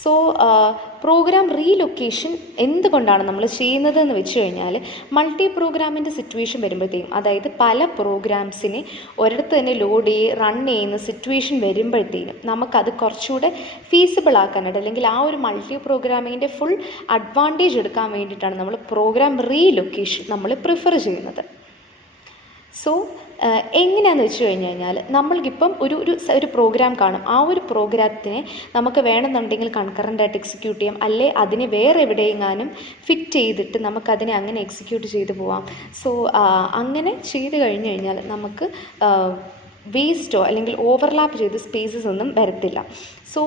So programme relocation എന്തുകൊണ്ടാണ് നമ്മൾ ചെയ്യുന്നതെന്ന് വെച്ച് കഴിഞ്ഞാൽ, മൾട്ടി പ്രോഗ്രാമിൻ്റെ സിറ്റുവേഷൻ വരുമ്പോഴത്തേക്കും, അതായത് പല പ്രോഗ്രാംസിനെ ഒരിടത്ത് തന്നെ ലോഡ് റൺ ചെയ്യുന്ന സിറ്റുവേഷൻ വരുമ്പോഴത്തേക്കും നമുക്കത് കുറച്ചുകൂടെ ഫീസിബിൾ ആക്കാനായിട്ട്, അല്ലെങ്കിൽ ആ ഒരു മൾട്ടി പ്രോഗ്രാമിങ്ങിൻ്റെ ഫുൾ അഡ്വാൻറ്റേജ് എടുക്കാൻ വേണ്ടിയിട്ടാണ് നമ്മൾ പ്രോഗ്രാം റീലൊക്കേഷൻ നമ്മൾ പ്രിഫർ ചെയ്യുന്നത്. സോ എങ്ങനെയാണെന്ന് വെച്ച് കഴിഞ്ഞാൽ, നമ്മൾക്കിപ്പം ഒരു പ്രോഗ്രാം കാണും. ആ ഒരു പ്രോഗ്രാത്തിനെ നമുക്ക് വേണമെന്നുണ്ടെങ്കിൽ കൺകറൻ്റായിട്ട് എക്സിക്യൂട്ട് ചെയ്യാം, അല്ലെ അതിനെ വേറെ എവിടെയെങ്ങാനും ഫിറ്റ് ചെയ്തിട്ട് നമുക്കതിനെ അങ്ങനെ എക്സിക്യൂട്ട് ചെയ്ത് പോവാം. സോ അങ്ങനെ ചെയ്ത് കഴിഞ്ഞ് കഴിഞ്ഞാൽ നമുക്ക് വേസ്റ്റോ അല്ലെങ്കിൽ ഓവർലാപ്പ് ചെയ്ത് സ്പേസസ് ഒന്നും വരത്തില്ല. സോ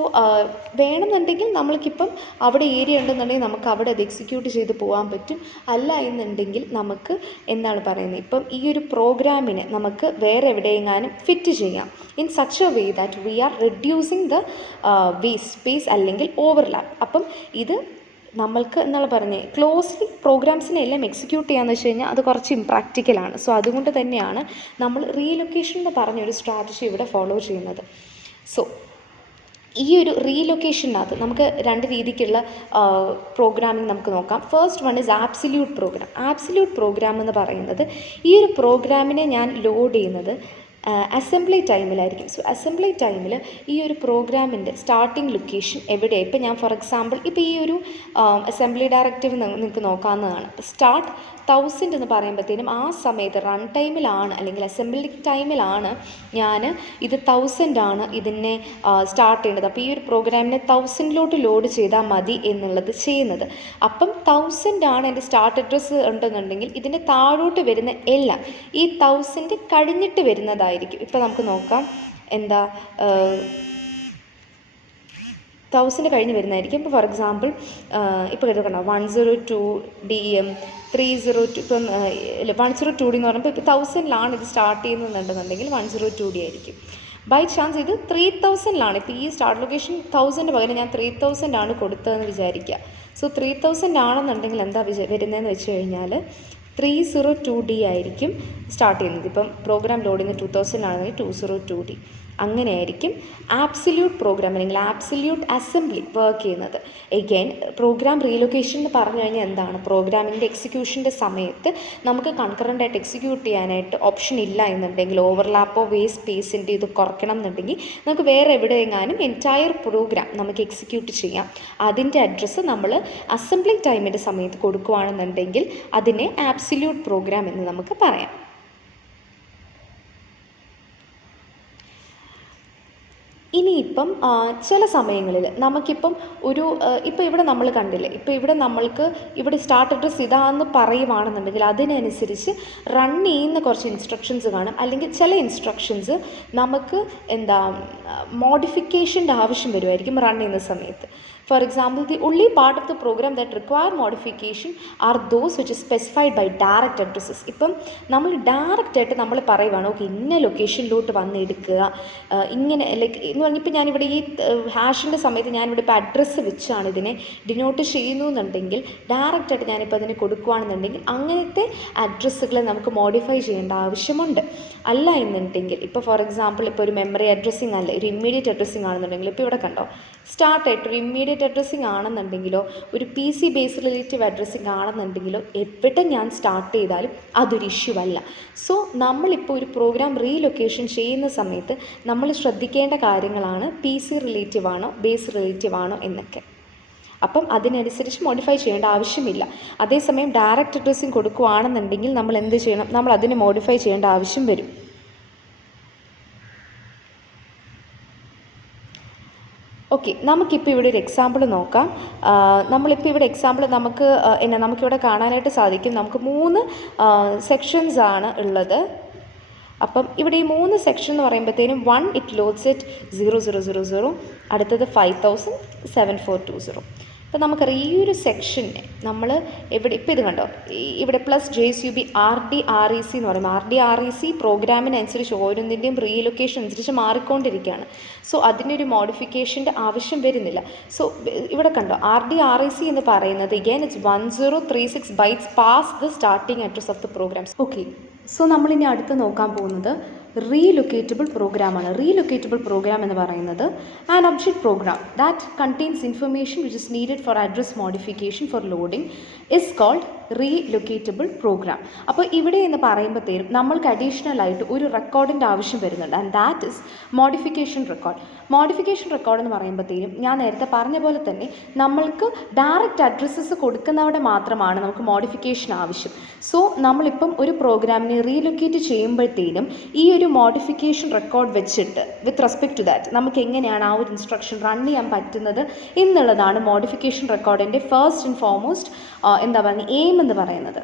വേണമെന്നുണ്ടെങ്കിൽ നമ്മൾക്കിപ്പം അവിടെ ഏരിയ ഉണ്ടെന്നുണ്ടെങ്കിൽ നമുക്ക് അവിടെ അത് എക്സിക്യൂട്ട് ചെയ്ത് പോകാൻ പറ്റും. അല്ല എന്നുണ്ടെങ്കിൽ നമുക്ക് എന്താണ് പറയുന്നത്, ഇപ്പം ഈ ഒരു പ്രോഗ്രാമിനെ നമുക്ക് വേറെ എവിടെയെങ്ങാനും ഫിറ്റ് ചെയ്യാം in such a way that we R reducing the waste space അല്ലെങ്കിൽ ഓവർലാപ്പ്. അപ്പം ഇത് നമ്മൾക്ക് എന്താണ് പറഞ്ഞത്, ക്ലോസ്ലി പ്രോഗ്രാംസിനെ എല്ലാം എക്സിക്യൂട്ട് ചെയ്യാമെന്ന് വെച്ച് കഴിഞ്ഞാൽ അത് കുറച്ച് ഇംപ്രാക്ടിക്കലാണ്. സോ അതുകൊണ്ട് തന്നെയാണ് നമ്മൾ റീലൊക്കേഷൻ എന്ന് പറഞ്ഞൊരു സ്ട്രാറ്റജി ഇവിടെ ഫോളോ ചെയ്യുന്നത്. സോ ഈ ഒരു റീലൊക്കേഷനകത്ത് നമുക്ക് രണ്ട് രീതിക്കുള്ള പ്രോഗ്രാമിംഗ് നമുക്ക് നോക്കാം. First one is absolute program. Absolute program എന്ന് പറയുന്നത്, ഈ ഒരു പ്രോഗ്രാമിനെ ഞാൻ ലോഡ് ചെയ്യുന്നത് അസംബ്ലി ടൈമിലായിരിക്കും. സോ അസംബ്ലി ടൈമിൽ ഈ ഒരു പ്രോഗ്രാമിൻ്റെ സ്റ്റാർട്ടിംഗ് ലൊക്കേഷൻ എവിടെയാണ്, ഇപ്പോൾ ഞാൻ ഫോർ എക്സാമ്പിൾ ഇപ്പോൾ ഈ ഒരു അസംബ്ലി ഡയറക്റ്റീവ് നിങ്ങൾക്ക് നോക്കാവുന്നതാണ്. സ്റ്റാർട്ട് 1000 എന്ന് പറയുമ്പോഴത്തേനും ആ സമയത്ത് റൺ ടൈമിലാണ് അല്ലെങ്കിൽ അസംബ്ലി ടൈമിലാണ് ഞാൻ ഇത് 1000 ആണ് ഇതിനെ സ്റ്റാർട്ട് ചെയ്യേണ്ടത്. അപ്പോൾ ഈ ഒരു പ്രോഗ്രാമിനെ 1000 ലോഡ് ചെയ്താൽ മതി എന്നുള്ളത് ചെയ്യുന്നത്. അപ്പം 1000 ആണ് എൻ്റെ സ്റ്റാർട്ട് അഡ്രസ്സ് ഉണ്ടെന്നുണ്ടെങ്കിൽ ഇതിൻ്റെ താഴോട്ട് വരുന്ന എല്ലാം ഈ 1000 കഴിഞ്ഞിട്ട് വരുന്നതായിരിക്കും. ഇപ്പോൾ നമുക്ക് നോക്കാം, എന്താ 1000 കഴിഞ്ഞ് വരുന്നതായിരിക്കും. ഇപ്പോൾ ഫോർ എക്സാമ്പിൾ ഇപ്പോൾ കേട്ടോ 102 DM 302, ഇപ്പം 102D എന്ന് പറയുമ്പോൾ ഇപ്പോൾ 1000 ഇത് സ്റ്റാർട്ട് ചെയ്യുന്നുണ്ടെന്നുണ്ടെങ്കിൽ 102D ആയിരിക്കും. ബൈ ചാൻസ് ഇത് 3000 ഇപ്പോൾ ഈ സ്റ്റാർട്ട് ലൊക്കേഷൻ 1000 പകരം ഞാൻ 3000 ആണ് കൊടുത്തതെന്ന് വിചാരിക്കുക. സോ 3000 ആണെന്നുണ്ടെങ്കിൽ എന്താ വരുന്നതെന്ന് വെച്ച് കഴിഞ്ഞാൽ 302D ആയിരിക്കും സ്റ്റാർട്ട് ചെയ്യുന്നത്. ഇപ്പം പ്രോഗ്രാം ലോഡ് ചെയ്യുന്നത് 2000 ആണെങ്കിൽ 202D അങ്ങനെയായിരിക്കും ആബ്സല്യൂട്ട് പ്രോഗ്രാം അല്ലെങ്കിൽ ആബ്സല്യൂട്ട് അസംബ്ലി വർക്ക് ചെയ്യുന്നത്. എഗെയിൻ പ്രോഗ്രാം റീലൊക്കേഷൻ എന്ന് പറഞ്ഞു കഴിഞ്ഞാൽ എന്താണ്, പ്രോഗ്രാമിൻ്റെ എക്സിക്യൂഷൻ്റെ സമയത്ത് നമുക്ക് കൺകറൻ്റായിട്ട് എക്സിക്യൂട്ട് ചെയ്യാനായിട്ട് ഓപ്ഷൻ ഇല്ല എന്നുണ്ടെങ്കിൽ, ഓവർലാപ്പോ വേസ്റ്റ് സ്പേസിൻ്റെ ഇത് കുറയ്ക്കണം എന്നുണ്ടെങ്കിൽ നമുക്ക് വേറെ എവിടെയെങ്ങാനും എൻറ്റയർ പ്രോഗ്രാം നമുക്ക് എക്സിക്യൂട്ട് ചെയ്യാം. അതിൻ്റെ അഡ്രസ്സ് നമ്മൾ അസംബ്ലി ടൈമിൻ്റെ സമയത്ത് കൊടുക്കുകയാണെന്നുണ്ടെങ്കിൽ അതിനെ ആബ്സല്യൂട്ട് പ്രോഗ്രാം എന്ന് നമുക്ക് പറയാം. ഇനിയിപ്പം ചില സമയങ്ങളിൽ നമുക്കിപ്പം ഇപ്പോൾ ഇവിടെ നമ്മൾ കണ്ടില്ലേ, ഇപ്പോൾ ഇവിടെ നമ്മൾക്ക് ഇവിടെ സ്റ്റാർട്ട് അഡ്രസ് ഇതാണെന്ന് പറയുവാണെന്നുണ്ടെങ്കിൽ അതിനനുസരിച്ച് റൺ ചെയ്യുന്ന കുറച്ച് ഇൻസ്ട്രക്ഷൻസ് കാണും. അല്ലെങ്കിൽ ചില ഇൻസ്ട്രക്ഷൻസ് നമുക്ക് മോഡിഫിക്കേഷൻ്റെ ആവശ്യം വരുമായിരിക്കും റൺ ചെയ്യുന്ന സമയത്ത്. For example, the only part of the program that require modification are those which is specified by direct addresses. ഇപ്പം നമ്മൾ ഡയറക്റ്റായിട്ട് നമ്മൾ പറയുവാണ്, ഓക്കെ ഇന്ന ലൊക്കേഷനിലോട്ട് വന്ന് എടുക്കുക ഇങ്ങനെ, ലൈക്ക് എന്ന് പറഞ്ഞിപ്പോൾ ഞാനിവിടെ ഈ ഹാഷിൻ്റെ സമയത്ത് ഞാനിവിടെ ഇപ്പോൾ അഡ്രസ്സ് വെച്ചാണ് ഇതിനെ ഡിനോട്ട് ചെയ്യുന്നു എന്നുണ്ടെങ്കിൽ, ഡയറക്റ്റായിട്ട് ഞാനിപ്പോൾ അതിനെ കൊടുക്കുകയാണെന്നുണ്ടെങ്കിൽ അങ്ങനത്തെ അഡ്രസ്സുകളെ നമുക്ക് മോഡിഫൈ ചെയ്യേണ്ട ആവശ്യമുണ്ട്. അല്ല എന്നുണ്ടെങ്കിൽ ഇപ്പോൾ ഫോർ എക്സാമ്പിൾ ഇപ്പോൾ ഒരു മെമ്മറി അഡ്രസ്സിങ് അല്ല, ഒരു ഇമ്മീഡിയറ്റ് അഡ്രസ്സിങ് ആണെന്നുണ്ടെങ്കിൽ, ഇപ്പോൾ ഇവിടെ കണ്ടോ സ്റ്റാർട്ടായിട്ട് ഒരു ഇമ്മീഡിയറ്റ് അഡ്രസ്സിങ് ആണെന്നുണ്ടെങ്കിലോ ഒരു PC ബേസ് റിലേറ്റീവ് അഡ്രസ്സിങ് ആണെന്നുണ്ടെങ്കിലോ എവിടെ ഞാൻ സ്റ്റാർട്ട് ചെയ്താലും അതൊരു ഇഷ്യൂ അല്ല. സോ നമ്മളിപ്പോൾ ഒരു പ്രോഗ്രാം റീലൊക്കേഷൻ ചെയ്യുന്ന സമയത്ത് നമ്മൾ ശ്രദ്ധിക്കേണ്ട കാര്യങ്ങളാണ് PC റിലേറ്റീവ് ആണോ ബേസ് റിലേറ്റീവ് ആണോ എന്നൊക്കെ. അപ്പം അതിനനുസരിച്ച് മോഡിഫൈ ചെയ്യേണ്ട ആവശ്യമില്ല. അതേസമയം ഡയറക്റ്റ് അഡ്രസ്സിങ് കൊടുക്കുകയാണെന്നുണ്ടെങ്കിൽ നമ്മൾ എന്ത് ചെയ്യണം, നമ്മൾ അതിനെ മോഡിഫൈ ചെയ്യേണ്ട ആവശ്യം വരും. ഓക്കെ, നമുക്കിപ്പോൾ ഇവിടെ ഒരു എക്സാമ്പിൾ നോക്കാം. നമ്മളിപ്പോൾ ഇവിടെ എക്സാമ്പിൾ നമുക്കിവിടെ കാണാനായിട്ട് സാധിക്കും. നമുക്ക് 3 സെക്ഷൻസ് ആണ് ഉള്ളത്. അപ്പം ഇവിടെ ഈ 3 സെക്ഷൻ എന്ന് പറയുമ്പോഴത്തേനും 1 ഇറ്റ് ലോഡ്സ് അറ്റ് 0000, അടുത്തത് 5000, 7420. അപ്പോൾ നമുക്കറിയാം ഈ ഒരു സെക്ഷനെ നമ്മൾ ഇപ്പോൾ ഇത് കണ്ടോ, ഇവിടെ പ്ലസ് JSUB RDREC എന്ന് പറയുമ്പോൾ RDREC പ്രോഗ്രാമിനനുസരിച്ച് ഓരോന്നിൻ്റെയും റീലൊക്കേഷൻ അനുസരിച്ച് മാറിക്കൊണ്ടിരിക്കുകയാണ്. സോ അതിനൊരു മോഡിഫിക്കേഷൻ്റെ ആവശ്യം വരുന്നില്ല. സോ ഇവിടെ കണ്ടോ RDREC എന്ന് പറയുന്നത് again it's 1036 bytes past the starting address of the programs. Okay, so നമ്മളിനി അടുത്ത് നോക്കാൻ പോകുന്നത് റീലൊക്കേറ്റബിൾ പ്രോഗ്രാമാണ്. റീലൊക്കേറ്റബിൾ പ്രോഗ്രാം എന്ന് പറയുന്നത് an object program that contains information which is needed for address modification for loading is called relocatable program. അപ്പോൾ ഇവിടെ എന്ന് പറയുമ്പോഴത്തേനും നമ്മൾക്ക് അഡീഷണൽ ആയിട്ട് ഒരു റെക്കോർഡിൻ്റെ ആവശ്യം വരുന്നുണ്ട്, and that is modification record. Modification record എന്ന് പറയുമ്പോഴത്തേനും ഞാൻ നേരത്തെ പറഞ്ഞ പോലെ തന്നെ നമ്മൾക്ക് ഡയറക്റ്റ് അഡ്രസ്സസ് കൊടുക്കുന്നവിടെ മാത്രമാണ് നമുക്ക് മോഡിഫിക്കേഷൻ ആവശ്യം. സോ നമ്മളിപ്പം ഒരു പ്രോഗ്രാമിനെ റീലൊക്കേറ്റ് ചെയ്യുമ്പോഴത്തേനും ഈ ഒരു മോഡിഫിക്കേഷൻ റെക്കോർഡ് വെച്ചിട്ട് വിത്ത് റെസ്പെക്ട് ടു ദാറ്റ് നമുക്ക് എങ്ങനെയാണ് ആ ഒരു ഇൻസ്ട്രക്ഷൻ റൺ ചെയ്യാൻ പറ്റുന്നത് എന്നുള്ളതാണ് മോഡിഫിക്കേഷൻ റെക്കോർഡിൻ്റെ ഫസ്റ്റ് ആൻഡ് ഫോർമോസ്റ്റ് എന്താ പറയുക എയിം എന്ന് പറയുന്നത്.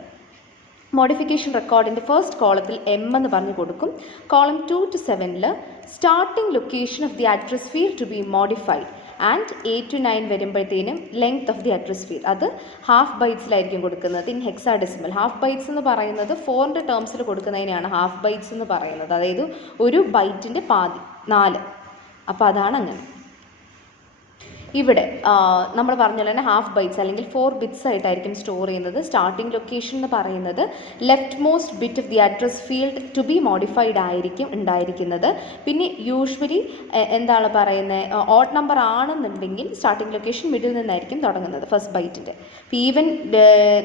മോഡിഫിക്കേഷൻ റെക്കോർഡിൻ്റെ ഫസ്റ്റ് കോളത്തിൽ എം എന്ന് പറഞ്ഞു കൊടുക്കും. Column 2 to 7 starting location of the address field to be modified and 8 to 9 വരുമ്പോഴത്തേനും length of the address field അത് ഹാഫ് ബൈറ്റ്സിലായിരിക്കും കൊടുക്കുന്നത് ഇൻ ഹെക്സാഡെസിമൽ. ഹാഫ് ബൈറ്റ്സ് എന്ന് പറയുന്നത് 4ൻ്റെ ടേംസിൽ കൊടുക്കുന്നതിനെയാണ് ഹാഫ് ബൈറ്റ്സ് എന്ന് പറയുന്നത്, അതായത് ഒരു ബൈറ്റിൻ്റെ പാതി 4. അപ്പോൾ അതാണ് അങ്ങനെ. ഇവിടെ നമ്മൾ പറഞ്ഞ പോലെ തന്നെ ഹാഫ് ബൈറ്റ്സ് അല്ലെങ്കിൽ 4 ബിറ്റ്സ് ആയിട്ടായിരിക്കും സ്റ്റോർ ചെയ്യുന്നത്. സ്റ്റാർട്ടിംഗ് ലൊക്കേഷൻ എന്ന് പറയുന്നത് left most bit of the address field to be modified ആയിരിക്കും ഉണ്ടായിരിക്കുന്നത്. പിന്നെ യൂഷ്വലി എന്താണ് പറയുന്നത്, ഓഡ് നമ്പർ ആണെന്നുണ്ടെങ്കിൽ സ്റ്റാർട്ടിംഗ് ലൊക്കേഷൻ മിഡിൽ നിന്നായിരിക്കും തുടങ്ങുന്നത് ഫസ്റ്റ് ബൈറ്റിൻ്റെ. ഈവൻ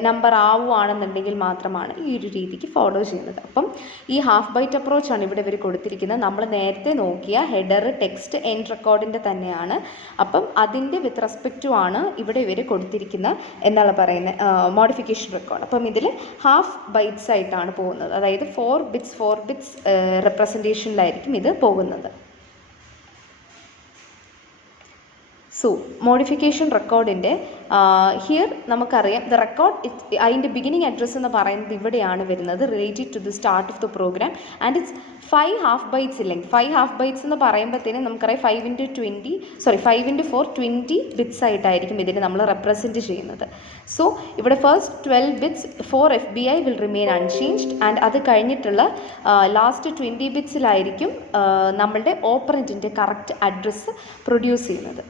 നമ്പർ ആവുകയാണെന്നുണ്ടെങ്കിൽ മാത്രമാണ് ഈ ഒരു രീതിക്ക് ഫോളോ ചെയ്യുന്നത്. അപ്പം ഈ ഹാഫ് ബൈറ്റ് അപ്രോച്ചാണ് ഇവിടെ ഇവർ കൊടുത്തിരിക്കുന്നത്. നമ്മൾ നേരത്തെ നോക്കിയ ഹെഡർ ടെക്സ്റ്റ് എൻഡ് റെക്കോർഡിൻ്റെ തന്നെയാണ്. അപ്പം അതിൻ്റെ വിത്ത് റെസ്പെക്റ്റ് ടു ആണ് ഇവിടെ ഇവർ കൊടുത്തിരിക്കുന്ന എന്താണ് പറയുന്നത് മോഡിഫിക്കേഷൻ റെക്കോർഡ്. അപ്പം ഇതിൽ ഹാഫ് ബൈറ്റ്സ് ആയിട്ടാണ് പോകുന്നത്, അതായത് 4 ബിറ്റ്സ് റെപ്രസെൻറ്റേഷനിലായിരിക്കും ഇത് പോകുന്നത്. സോ മോഡിഫിക്കേഷൻ റെക്കോർഡിൻ്റെ ഹിയർ നമുക്കറിയാം ദ റെക്കോർഡ് അതിൻ്റെ ബിഗിനിങ് അഡ്രസ്സ് എന്ന് പറയുന്നത് ഇവിടെയാണ് വരുന്നത്, related to the start of the program and it's 5 half bytes ഇല്ലെങ്കിൽ 5 ഹാഫ് ബൈറ്റ്സ് എന്ന് പറയുമ്പോഴത്തേനും നമുക്കറിയാം 5 into 4 20 ബിറ്റ്സ് ആയിട്ടായിരിക്കും ഇതിനെ നമ്മൾ റെപ്രസെൻറ്റ് ചെയ്യുന്നത്. സോ ഇവിടെ first 12 bits for FBI will remain unchanged and അത് കഴിഞ്ഞിട്ടുള്ള ലാസ്റ്റ് 20 ബിറ്റ്സിലായിരിക്കും നമ്മളുടെ ഓപ്പറൻറ്റിൻ്റെ കറക്റ്റ് അഡ്രസ്സ് പ്രൊഡ്യൂസ് ചെയ്യുന്നത്.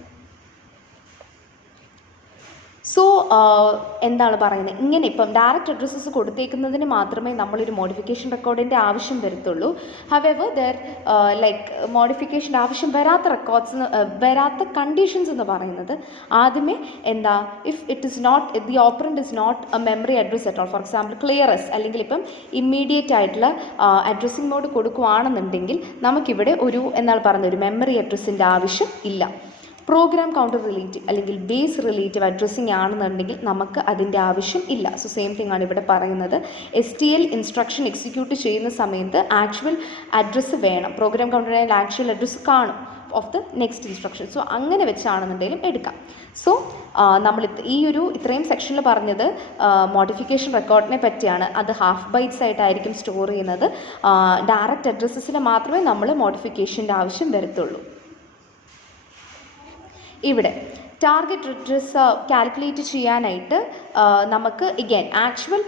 സോ എന്താണ് പറയുന്നത്, ഇങ്ങനെ ഇപ്പം ഡയറക്റ്റ് അഡ്രസ്സസ് കൊടുത്തേക്കുന്നതിന് മാത്രമേ നമ്മളൊരു മോഡിഫിക്കേഷൻ റെക്കോർഡിൻ്റെ ആവശ്യം വരത്തുള്ളൂ. ഹവെവർ ദർ ലൈക്ക് മോഡിഫിക്കേഷൻ്റെ ആവശ്യം വരാത്ത കണ്ടീഷൻസ് എന്ന് പറയുന്നത് ആദ്യമേ എന്താ, if it is not the operand is not a memory address at all, for example ക്ലിയറസ് അല്ലെങ്കിൽ ഇപ്പം ഇമ്മീഡിയറ്റ് ആയിട്ടുള്ള അഡ്രസ്സിംഗ് മോഡ് കൊടുക്കുകയാണെന്നുണ്ടെങ്കിൽ നമുക്കിവിടെ ഒരു എന്താണ് പറയുന്നത് ഒരു മെമ്മറി അഡ്രസ്സിൻ്റെ ആവശ്യം ഇല്ല. പ്രോഗ്രാം കൗണ്ടർ റിലേറ്റീവ് അല്ലെങ്കിൽ ബേസ് റിലേറ്റീവ് അഡ്രസ്സിംഗ് ആണെന്നുണ്ടെങ്കിൽ നമുക്ക് അതിൻ്റെ ആവശ്യം ഇല്ല. സോ സെയിം തിങ് ആണ് ഇവിടെ പറയുന്നത്. STL ഇൻസ്ട്രക്ഷൻ എക്സിക്യൂട്ട് ചെയ്യുന്ന സമയത്ത് ആക്ച്വൽ അഡ്രസ്സ് വേണം, പ്രോഗ്രാം കൗണ്ടറിൽ ആക്ച്വൽ അഡ്രസ്സ് കാണും of the next instruction. So അങ്ങനെ വെച്ചാണെന്നുണ്ടെങ്കിലും എടുക്കാം. സോ നമ്മൾ ഇത്രയും സെക്ഷനിൽ പറഞ്ഞത് മോഡിഫിക്കേഷൻ റെക്കോർഡിനെ പറ്റിയാണ്. അത് ഹാഫ് ബൈറ്റ്സ് ആയിട്ടായിരിക്കും സ്റ്റോർ ചെയ്യുന്നത്. ഡയറക്റ്റ് അഡ്രസ്സസിൽ മാത്രമേ നമ്മൾ മോഡിഫിക്കേഷൻ്റെ ആവശ്യം വരത്തുള്ളൂ. ഇവിടെ ടാർഗറ്റ് അഡ്രസ്സ് കാൽക്കുലേറ്റ് ചെയ്യാനായിട്ട് നമുക്ക് ഇഗൈൻ ആക്ച്വൽ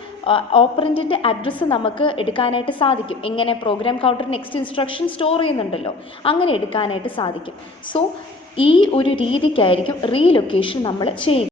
ഓപ്പറൻറ്റിൻ്റെ അഡ്രസ്സ് നമുക്ക് എടുക്കാനായിട്ട് സാധിക്കും. എങ്ങനെ, program counter next instruction store ചെയ്യുന്നുണ്ടല്ലോ, അങ്ങനെ എടുക്കാനായിട്ട് സാധിക്കും. സോ ഈ ഒരു രീതിക്കായിരിക്കും റീലൊക്കേഷൻ നമ്മൾ ചെയ്യുക.